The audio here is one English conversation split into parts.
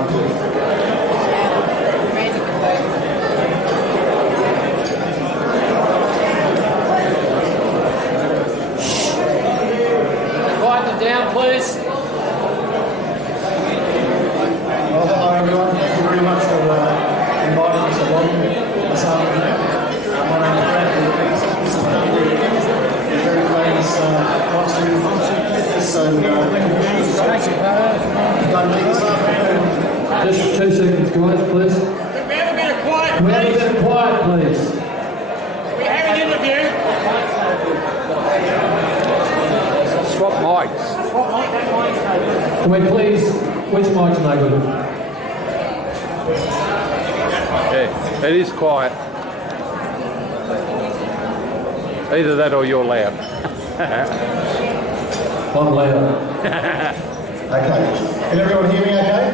Quiet them down, please. Well, hello everyone. Thank you very much for inviting us along this afternoon. My name is Brad. This is Dundee Kim, the very famous boxing fitness and Dundee this afternoon. Just 2 seconds, guys, please. We have a bit of quiet, We have a please. bit of quiet, please. We have an interview. Swap mics. Can we please, which mic's no good? Yeah, it is quiet. Either that or you're loud. I'm louder. Okay. Can everyone hear me okay?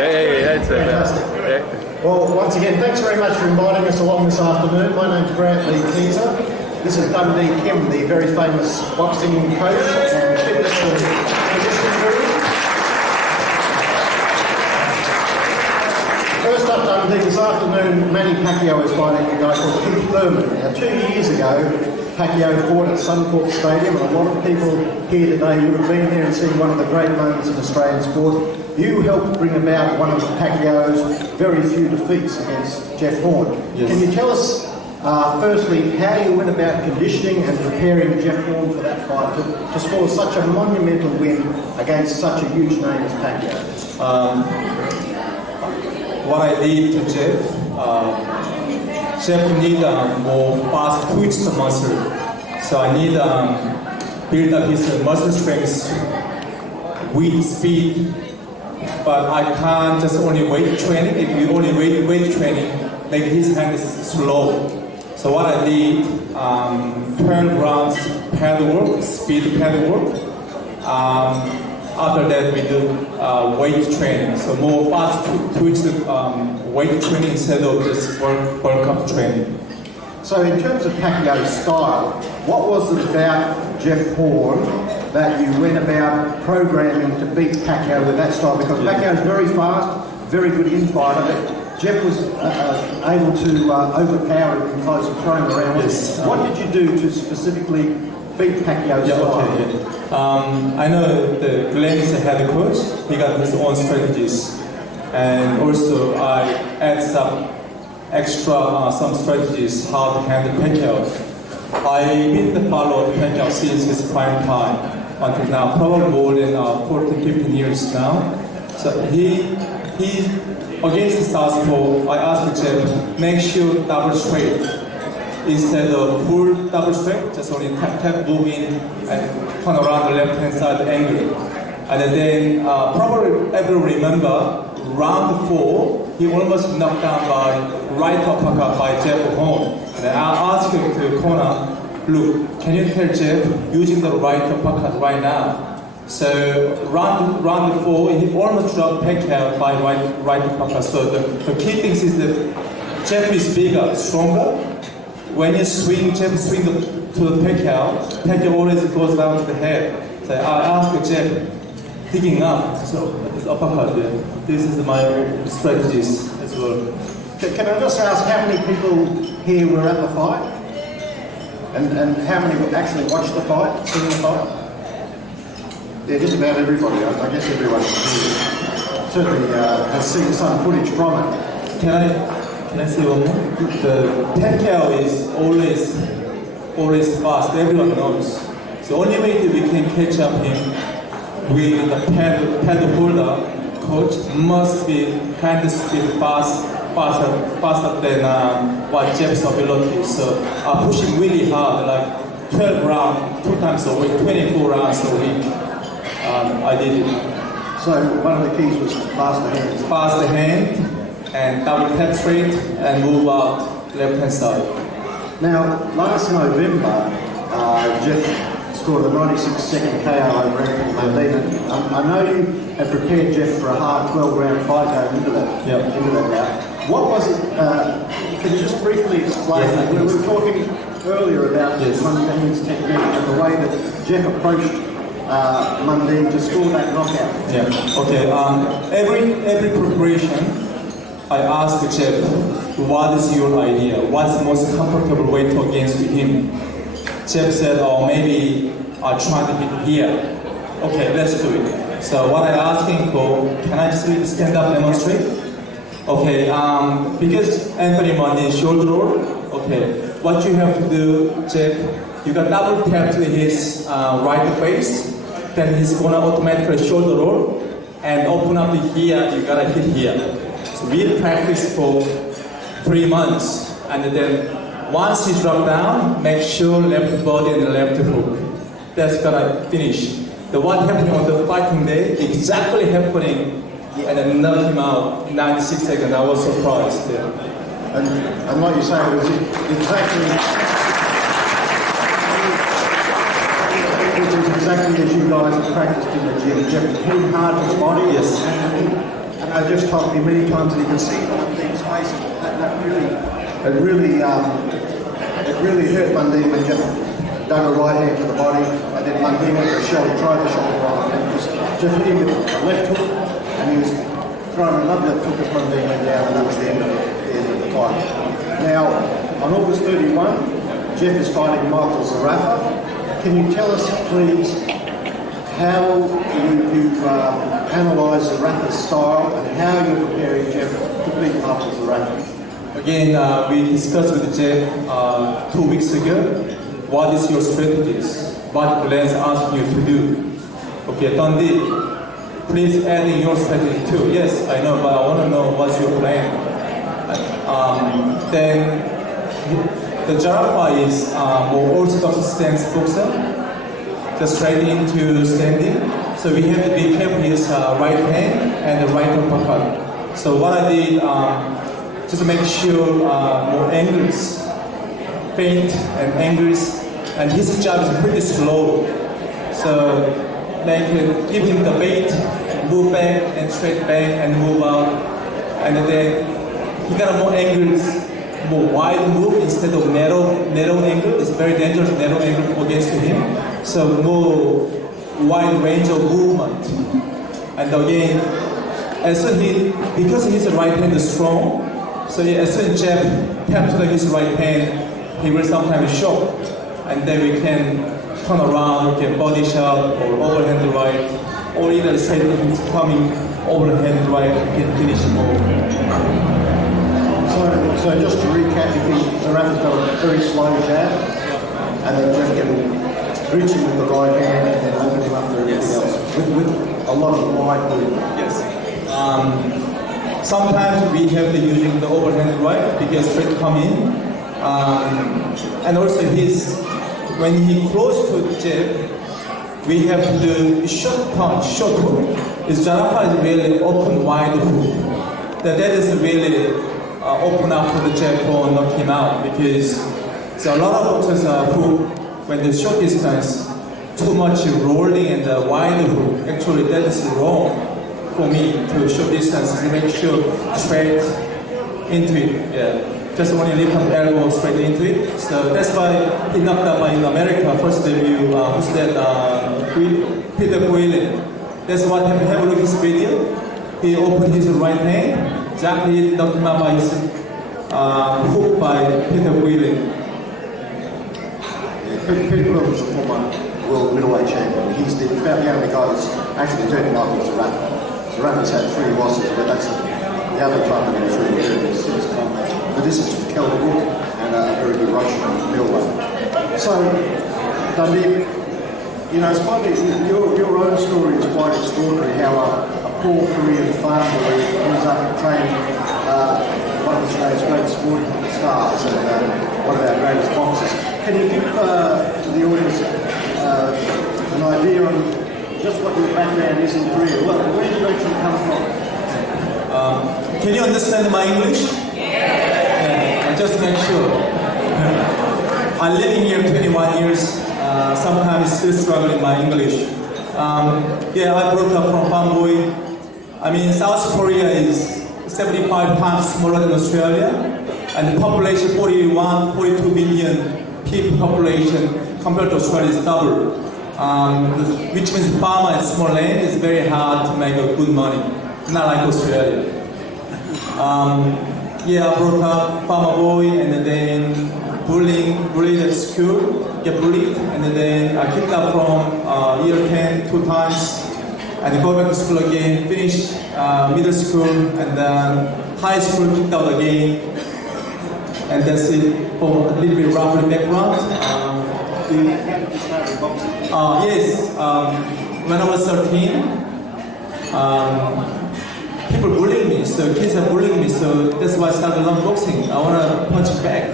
Yeah, that's it. Fantastic. Yeah. Well, once again, thanks very much for inviting us along this afternoon. My name's Bradley Keeser. This is Dundee Kim, the very famous boxing coach and fitness and position guru. First up, Dundee, this afternoon, Manny Pacquiao is fighting a guy called Keith Thurman. Now, 2 years ago, Pacquiao fought at Suncorp Stadium, and a lot of people here today would have been there and seen one of the great moments of Australian sport. You helped bring about one of Pacquiao's very few defeats against Jeff Horn. Yes. Can you tell us, firstly, how you went about conditioning and preparing Jeff Horn for that fight to score such a monumental win against such a huge name as Pacquiao? What I did to Jeff, Jeff need more fast twitch muscle. So I need build up his muscle strength with speed. But I can't just only weight training. If you only weight training, make his hand slow. So what I did, 12 rounds pad work, speed pad work. After that, we do weight training. So more fast twitch weight training instead of just bulk up training. So in terms of Pacquiao's style, what was it about Jeff Horn that you went about programming to beat Pacquiao with that style? Because Pacquiao is very fast, very good in-fighter, but Jeff was able to overpower him in close and throw him around. Yes. What did you do to specifically beat Pacquiao's style? Okay. I know the Glenn is the head coach. He got his own strategies, and also I add some extra some strategies how to handle Pacquiao. I've been followed Pacquiao since his prime time until now, probably more than 14, 15 years now. So he against the southpaw, I asked Jeff, make sure double straight. Instead of full double straight, just only tap move in and turn around the left hand side angle. And then probably everyone remember round 4, he almost knocked down by right uppercut by Jeff Horn. And I asked him to the corner, look, can you tell Jeff using the right uppercut right now? So round 4, he almost dropped Pacquiao by right uppercut. So the key thing is that Jeff is bigger, stronger. When you swing, Jeff swing to the Pacquiao always goes down to the head. So I asked Jeff, picking up, so this uppercut, this is my strategies as well. Can I just ask how many people here were at the fight? And how many actually watched the fight, seen the fight? Yeah, just about everybody. I guess everyone certainly has seen some footage from it. Can I say one more? The Pacquiao is always fast, everyone knows. The only way that we can catch up him with the pad holder coach must be kind of speed faster than what Jeff's ability. So I push him really hard, like 12 rounds, 2 times a week, 24 rounds a week. I did it. So one of the keys was faster hands. Faster hand and double tap straight and move out left hand side. Now, last November, Jeff scored a 96-second KO over Anthony Modena. I know you had prepared Jeff for a hard 12-round fight going into that bout. What was it? Can you just briefly explain? Yes, we were talking earlier about Monday's technique and the way that Jeff approached Mundine to score that knockout? Yeah. Okay. Every preparation, I ask Jeff, what is your idea? What's the most comfortable way to against him? Jeff said, oh, maybe I'll try to hit here. Okay, let's do it. So what I asked him for, can I just really stand up and demonstrate? Okay, because Anthony Mundine shoulder roll, okay, what you have to do, Jeff, you got double tap to his right face, then he's gonna automatically shoulder roll, and open up here, you gotta hit here. So we practice for 3 months, and then once he drop down, make sure left body and left hook. That's gonna finish. The what happening on the fighting day, exactly happening, and then knock him out in 96 seconds. I was surprised. Yeah. And like you say, it was exactly as you guys have practiced in the gym. Jeff hitting hard to the body. Yes. And I just told me many times that you can see it on things faces. That really hurt Mundine when Jeff dug a right hand to the body, and then Mundine went for a shot. He tried the shoulder roll, and just hit him with a left hook, and he was throwing another left hook as Mundine went down, and that was the end of the fight. Now, on August 31, Jeff is fighting Michael Zarafa. Can you tell us, please, how you've analysed Zarafa's style and how you're preparing Jeff to beat Michael Zarafa? Again, we discussed with Jeff 2 weeks ago. What is your strategies? What plans ask you to do? Okay, Dundee, please add in your strategy too. Yes, I know, but I want to know what's your plan. Then the Zarafa is more orthodox stance boxer, just straight into standing. So we have to be careful with right hand and the right uppercut. So what I did, just make sure more angles, feint and angles, and his jab is pretty slow. So like give him the bait, move back and straight back and move out, and then he got more angles, more wide move instead of narrow angle. It's very dangerous narrow angle against him. So more wide range of movement. And again, because his right hand is strong, so as soon as Jeff taps to his right hand, he will sometimes shock, and then we can turn around, we can body shot or overhand right, or either straight he's coming overhand right, we can finish him off. So just to recap, you think Zarafa's got a very slow jab, and then Jeff can reach him with the right hand and then open him up for everything else, with a lot of wide movement. Yes. Sometimes we have to using the overhand right because straight come in, and also when he close to Jeff, we have to do short punch, short hook. His Zarafa is really open wide hook. That is really open up for the Jeff or knock him out, because there are a lot of boxers who, when the short distance, too much rolling and wide hook. Actually, that is wrong for me to short distance. To make sure straight into it. Yeah, just only lift up elbow straight into it. So that's why he knocked out in America first debut. Who's that? Peter Whelan. That's what happened. Have a look at his video. He opened his right hand. Exactly knocked him out by his hook by Peter Whelan. Peter Whelan was a former world middleweight champion. He's about the only guy that's actually turning up with Zarafa. Zarafa's had 3 losses, but that's the other time that he's really good in 6 combats. But this is from Kell Brook and a very good Russian middleweight. So, Dundee, you know, it's quite, your own story is quite extraordinary, how a poor Korean farm boy ends up training one of Australia's great sporting stars and one of our greatest boxers. Can you give to the audience an idea on just what your background is in Korea? Where did you actually come from? Can you understand my English? Yeah. Just make sure. I'm living here 21 years. Sometimes still struggling my English. Yeah, I brought up from farm boy. I mean, South Korea is 75 times smaller than Australia, and the population 42 million people population compared to Australia is double. which means farmer and small land is very hard to make a good money, not like Australia. I brought up farmer boy and then bullied at school, get bullied, and then I kicked out from year 10 two times, and go back to school again, finish middle school, and then high school kicked out again, and that's it for a little bit roughly background. Yes, when I was 13, people bullying me, so kids are bullying me, so that's why I started learning boxing. I want to punch back.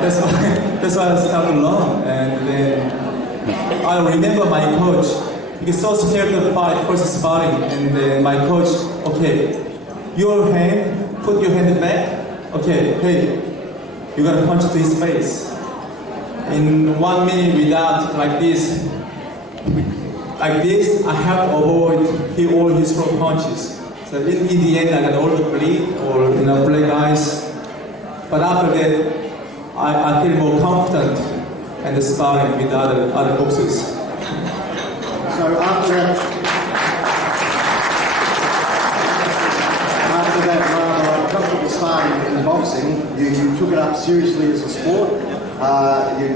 That's why I started learning. And then I remember my coach, he was so scared to fight, first sparring, and then my coach, okay, your hand, put your hand back, okay, hey, you gotta punch to his face. In 1 minute without like this, I have to avoid all his strong punches. So in the end, I got all the bleed or black eyes. But after that, I feel more confident and sparring with other boxers. So after that rather comfortable starting in boxing, you took it up seriously as a sport. You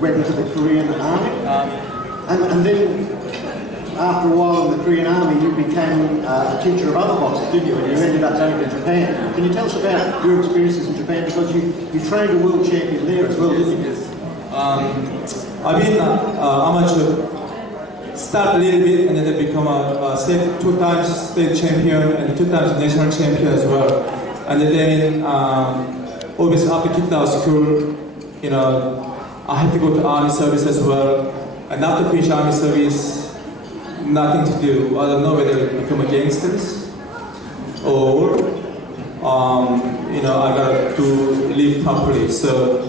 went into the Korean Army, and then after a while in the Korean Army, you became a teacher of other boxers, didn't you? And you ended up going to Japan. Can you tell us about your experiences in Japan? Because you trained a world champion there as well, didn't you? I've been amateur. Start a little bit and then become a two times state champion and 2 times national champion as well. And then obviously after kicked out school, I had to go to army service as well. And after finish army service, nothing to do. I don't know whether to become a gangster or I got to live properly. So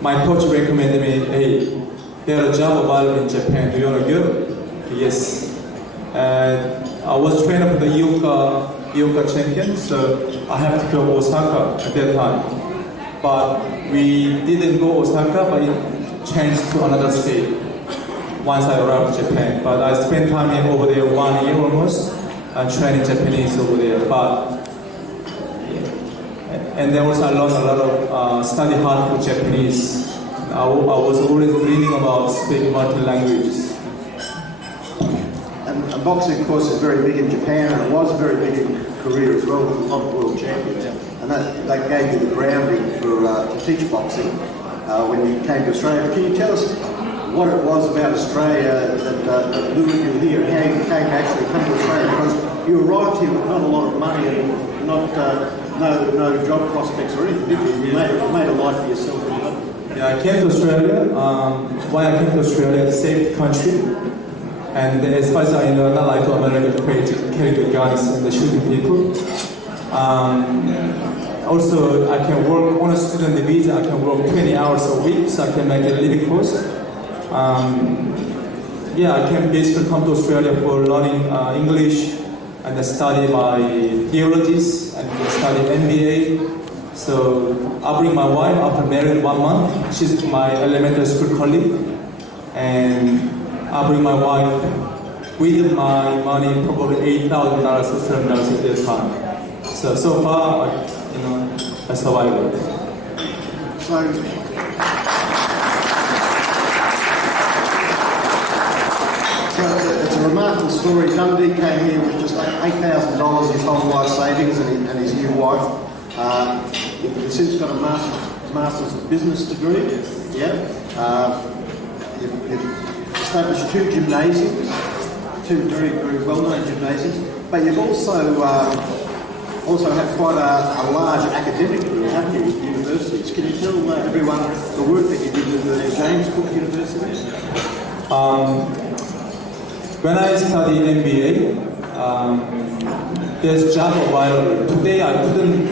my coach recommended me, hey, there's a job available in Japan. Do you want to go? Yes. And I was trained for the Yoga champion, so I have to go to Osaka at that time. But we didn't go Osaka, but it changed to another state once I arrived in Japan. But I spent time over there 1 year almost, training Japanese over there. And then also I learned a lot of study hard for Japanese. I was always reading about speaking multiple languages. And boxing, of course, is very big in Japan, and it was very big in Korea as well, with a lot of world champions. And that gave you the grounding to teach boxing when you came to Australia. But can you tell us what it was about Australia that lured you here, and how you came to actually come to Australia? Because you arrived here with not a lot of money and no job prospects or anything, did you? You made a life for yourself. Yeah, I came to Australia. Why I came to Australia? It's a safe country. And as far as I know, not like America to carry the guns and shooting people. Also, I can work on a student visa. I can work 20 hours a week, so I can make a living cost. I can basically come to Australia for learning English and study my theologies and study MBA. So I bring my wife after married 1 month. She's my elementary school colleague, and I bring my wife with my money, probably $8,000 Australian dollars at that time. So far, I survived. So it's a remarkable story. Dundee came here with just $8,000 his whole life savings and his new wife. You've since got a master's of business degree. Yeah. You've established 2 gymnasiums, 2 very, very well-known gymnasiums, but you've also had quite a large academic career, haven't you, with universities. Can you tell everyone the work that you did with the James Cook University? When I studied MBA, there's job available. Today I couldn't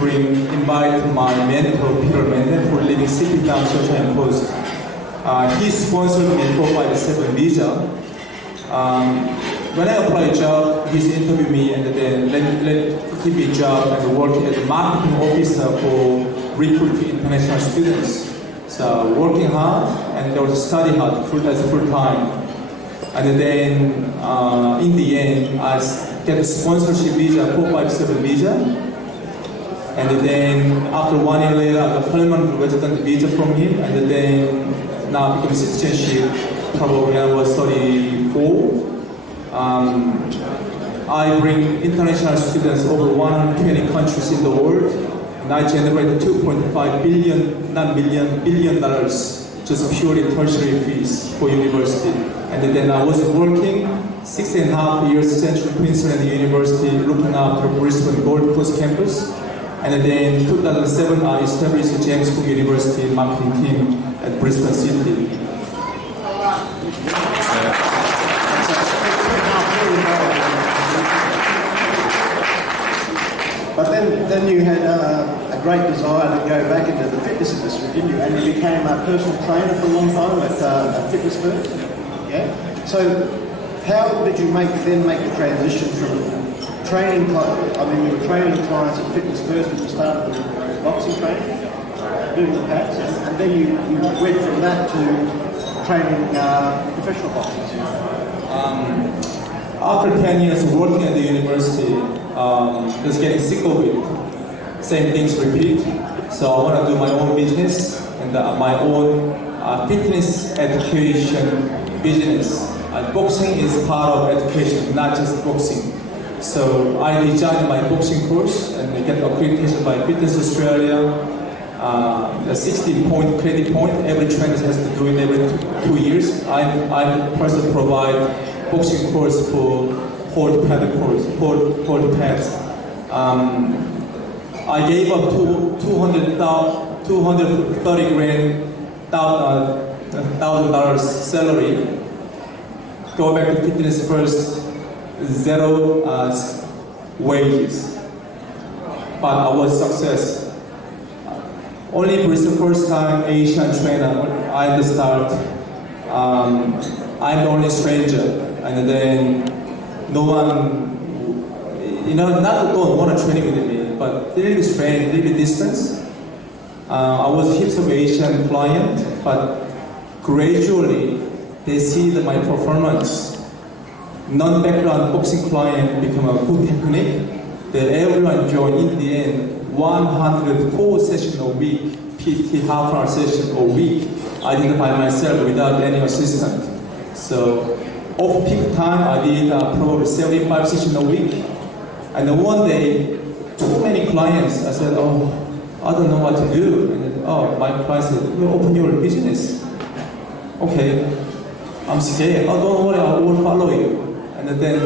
invite my mentor, Peter Menden, for living sitting down such a post. He sponsored me 457 visa. When I applied a job, he interviewed me and then let give me a job and work as a marketing officer for recruiting international students. So working hard and there was study hard as full time. And then in the end, I get a sponsorship visa, 457 visa. And then after 1 year later, I got permanent resident visa from him. And then now become citizenship probably when I was 34. I bring international students over 120 countries in the world. And I generate $2.5 billion, not million, billion dollars just purely tertiary fees for university. And then I was working 6.5 years at Central Queensland University looking after Brisbane Gold Coast campus. And then in 2007 I established the James Cook University marketing team at Brisbane City. But then you had a great desire to go back into the fitness industry, didn't you? And you became a personal trainer for a long time at Fitness First. Yeah. So how did you then make the transition from training clients? I mean, you were training clients at Fitness First when you started with boxing training, doing the pads, and then you went from that to training professional boxers. After 10 years of working at the university, just getting sick of it. Same things repeat. So I want to do my own business and my own fitness education business. Boxing is part of education, not just boxing. So I designed my boxing course and I get accreditation by Fitness Australia. The 60-point credit point, every trainer has to do it every 2 years. I personally provide boxing course for hold pad course, hold pads. I gave up $230,000 salary. Go back to Fitness First, zero wages. But I was success. Only Brisbane first time Asian trainer. I had to start. I'm the only stranger, and then no one, not don't want to train with me, but a little bit strange, a little bit distance. I was heaps of Asian client, but gradually they see that my performance. Non-background boxing client become a good technique. That everyone join in the end 104 sessions a week, PT half-hour session a week. I did it by myself without any assistant. So off peak time, I did probably 75 sessions a week. And then one day, too many clients, I said, oh, I don't know what to do. And then, my client said, you open your business. Okay, I'm scared. Oh, don't worry, I will follow you. And then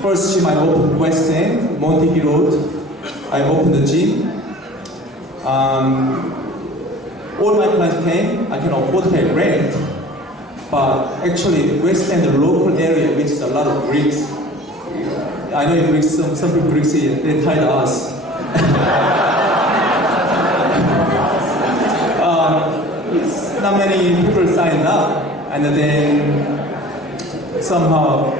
first gym I opened West End, Montague Road. I opened the gym. All my clients came, I can afford to pay rent. But actually, West End, the local area, which is a lot of Greeks. I know in Greeks, some people Greeks here, they tied us. Not many people signed up, and then somehow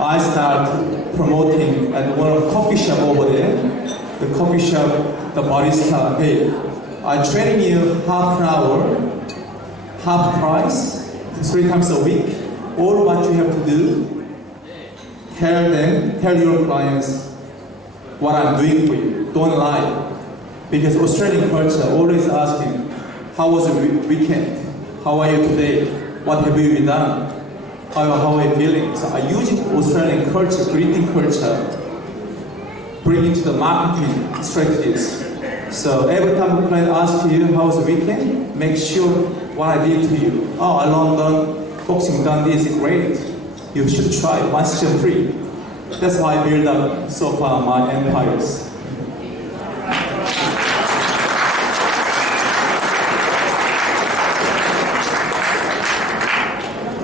I start promoting at one of the coffee shop over there. The coffee shop, the barista, hey, I train you half an hour, half price, 3 times a week. All what you have to do, tell your clients what I'm doing for you. Don't lie. Because Australian culture always asking, how was the weekend? How are you today? What have you done? How are you feeling? So I use Australian culture, greeting culture, bring it to the marketing strategies. So every time a client asks you, how was the weekend? Make sure what I did to you. Oh, London, boxing Dundee is great. You should try it, 1 session free. That's how I build up so far my empires.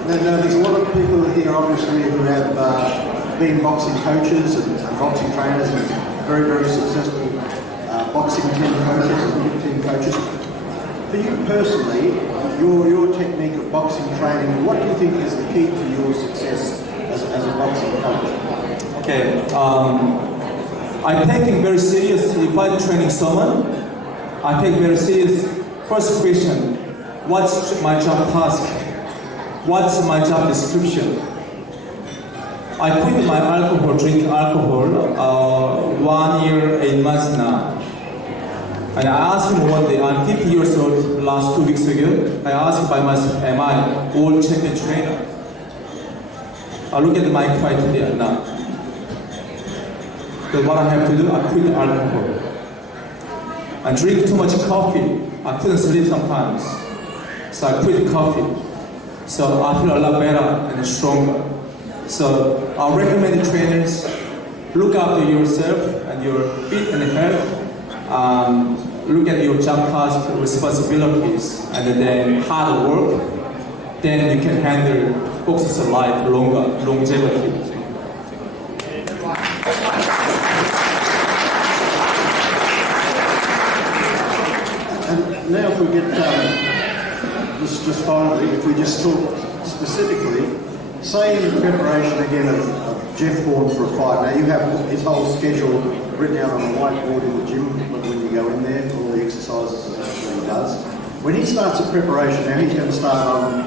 Now, there's a lot of people here, obviously, who have been boxing coaches and boxing trainers and very, very successful boxing team coaches and team coaches. For you personally, your technique of boxing training, what do you think is the key to your success as a boxing coach? Okay, I'm taking very seriously if I'm training someone. I take very serious. First question, what's my job task? what's my job description? I quit my drinking alcohol 1 year, 8 months now. And I asked him one day, I'm 50 years old, last 2 weeks ago, I asked by myself, am I world champion trainer? I look at my criteria now. So what I have to do, I quit alcohol. I drink too much coffee, I couldn't sleep sometimes. So I quit coffee. So I feel a lot better and stronger. So I recommend trainers, look after yourself and your fit and health. Look at your job tasks, responsibilities, and then hard work. Then you can handle focus of life longevity. And now if we get, just finally, if we just talk specifically, say in the preparation again of Jeff Horn for a fight. Now you have his whole schedule written out on a whiteboard in the gym when you go in there, all the exercises that he does. When he starts a preparation, now he's going to start on,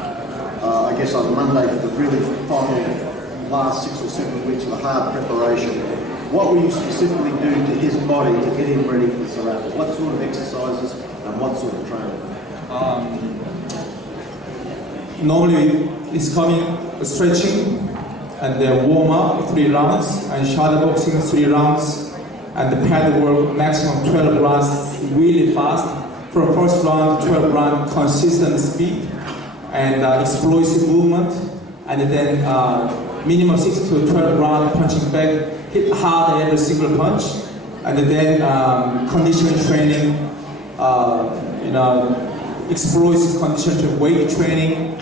I guess on Monday for the really final last 6 or 7 weeks of a hard preparation. What will you specifically do to his body to get him ready for the rapids? What sort of exercises and what sort of training? Normally it's coming stretching and then warm up 3 rounds and shadow boxing 3 rounds and the pad work maximum 12 rounds really fast. From first round 12 round consistent speed and explosive movement and then minimum 6 to 12 round punching back, hit hard every single punch and then conditioning training, explosive conditioning weight training.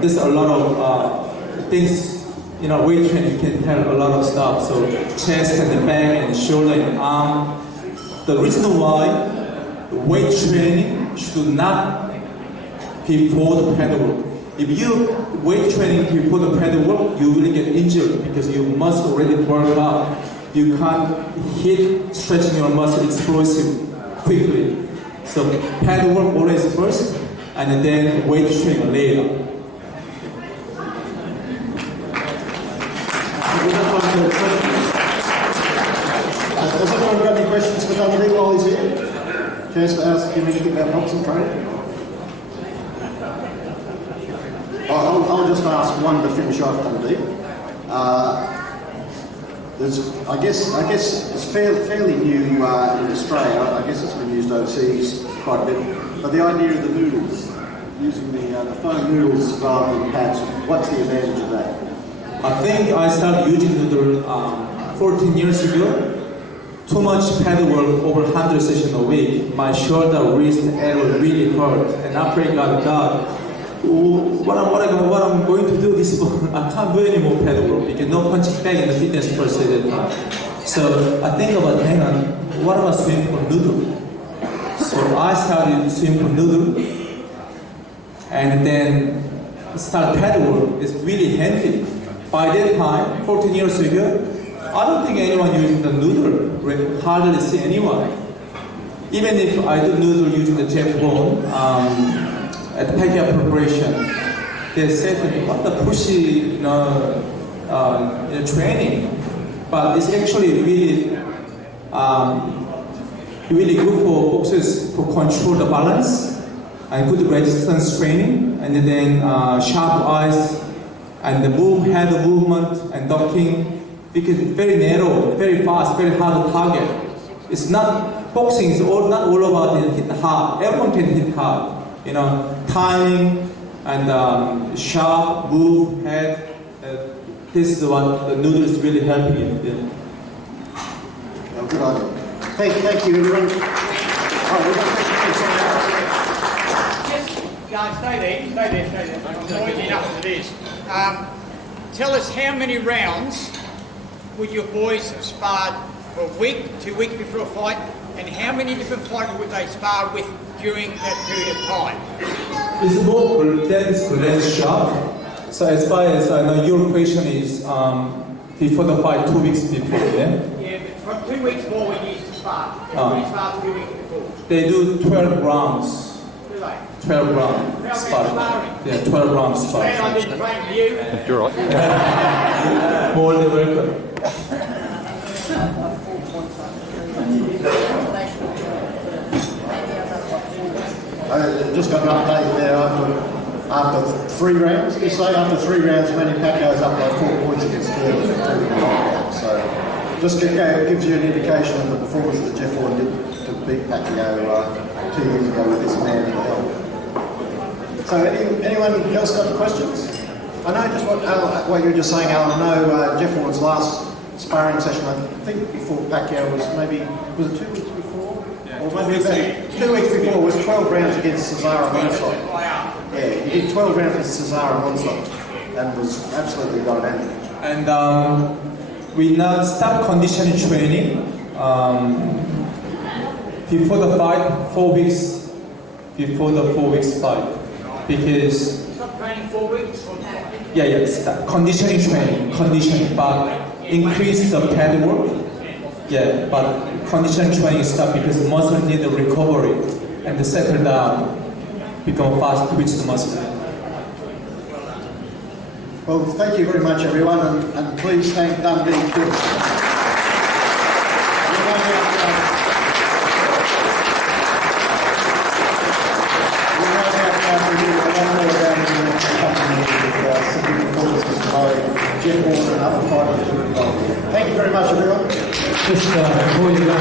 There's a lot of things, weight training, you can tell a lot of stuff. So chest and the back and shoulder and arm. The reason why weight training should not be before the pad work. If you weight training before the pad work, you will get injured because you must already work out. You can't hit stretching your muscle explosive quickly. So pad work always first, and then weight training later. Has anyone got any questions for Dundee while he's here? Chance to ask him anything about boxing training? I'll just ask one to finish off, Dundee. I guess it's fairly new in Australia. I guess it's been used overseas quite a bit. But the idea of the noodles, using the foam noodles rather than pads, what's the advantage of that? I think I started using noodle 14 years ago. Too much pad work, over 100 sessions a week. My shoulder, wrist, elbow really hurt. And after I got God, what I'm going to do this I can't do any more pad work because no punching bag in the fitness per se that time. So I think about, hang on, what about swimming for noodle? So I started swimming for noodle and then start pad work. It's really handy. By that time, 14 years ago, I don't think anyone using the noodle, hardly see anyone. Even if I do noodle using the Jeff Horn, at Pacquiao preparation, they said to me, what the pushy training, but it's actually really really good for boxers to control the balance and good resistance training, and then sharp eyes and the head movement and ducking, because it's very narrow, very fast, very hard to target. It's not, boxing is not all about hit hard. Everyone can hit hard. Timing and sharp move, head. This is what the noodle is really helping you. Yeah. Oh, good idea. Thank you, everyone. Stay there. I'm noisy enough as it is. Tell us how many rounds would your boys have sparred for a week, 2 weeks before a fight, and how many different fighters would they spar with during that period of time? It's more less sharp. So as far as I know, your question is before the fight, 2 weeks before, yeah? Yeah, but from 2 weeks forward, you used to spar. Everybody spars 2 weeks before. They do 12 rounds. 12 they? 12 round How sparring. many sparring? Yeah, 12 round Man, sparring. I didn't train for you. You're right. More than welcome. I just got an update there after 3 rounds. You say after 3 rounds, Manny Pacquiao's up by 4 points against Sterling. So just gives you an indication of the performance that Jeff Horn did to beat Pacquiao 2 years ago with this man in hell. So anyone else got questions? I know just what you were just saying, Alan. I know Jeff Horn's last sparring session, I think before Pacquiao was it 2 weeks before? Or maybe about 2 weeks before, was 12 rounds against Cesaro Monzon. Yeah, he did 12 rounds against Cesaro Monzon and was absolutely dynamic. And we now start conditioning training before the fight, 4 weeks before the 4 weeks fight, because Stop training 4 weeks? start conditioning training, but increase the pad work. Yeah, but conditioning training start because the muscle need the recovery and the settle down, become fast to reach the muscle. Well, thank you very much, everyone, and please thank Dundee Kim. Jeff Horn and other fighters who are involved. Thank you very much, everyone. Just before you go,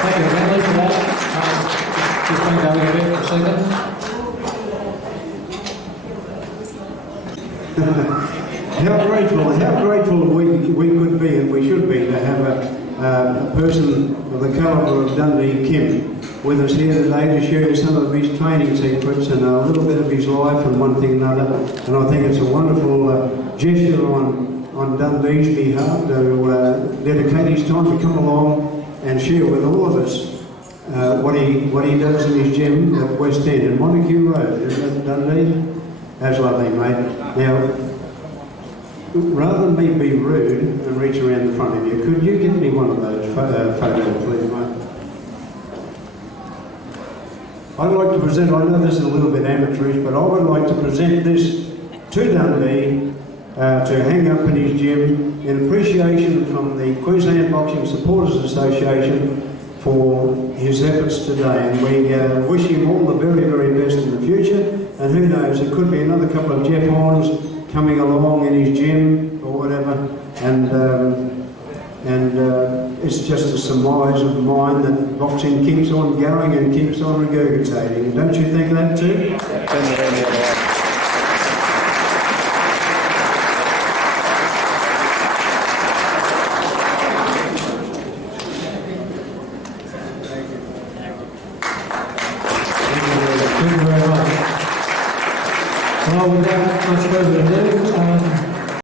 thank you, Bentley, for that. Just going to go a bit for a second. How grateful we could be and we should be to have a person of the calibre of Dundee Kim with us here today to share some of his training secrets and a little bit of his life and one thing and another. And I think it's a wonderful gesture on Dundee's behalf to dedicate his time to come along and share with all of us what he does in his gym at West End in Montague Road, isn't it, Dundee? That's lovely, mate. Now, rather than me be rude and reach around the front of you, could you get me one of those photos, please, mate? I'd like to present, I know this is a little bit amateurish, but I would like to present this to Dundee to hang up in his gym in appreciation from the Queensland Boxing Supporters Association for his efforts today. And we wish him all the very, very best in the future. And who knows, it could be another couple of Jeff Horns coming along in his gym or whatever. And it's just a surmise of mine that boxing keeps on going and keeps on regurgitating. Don't you think that too? Thank you very much. Well, without much further ado,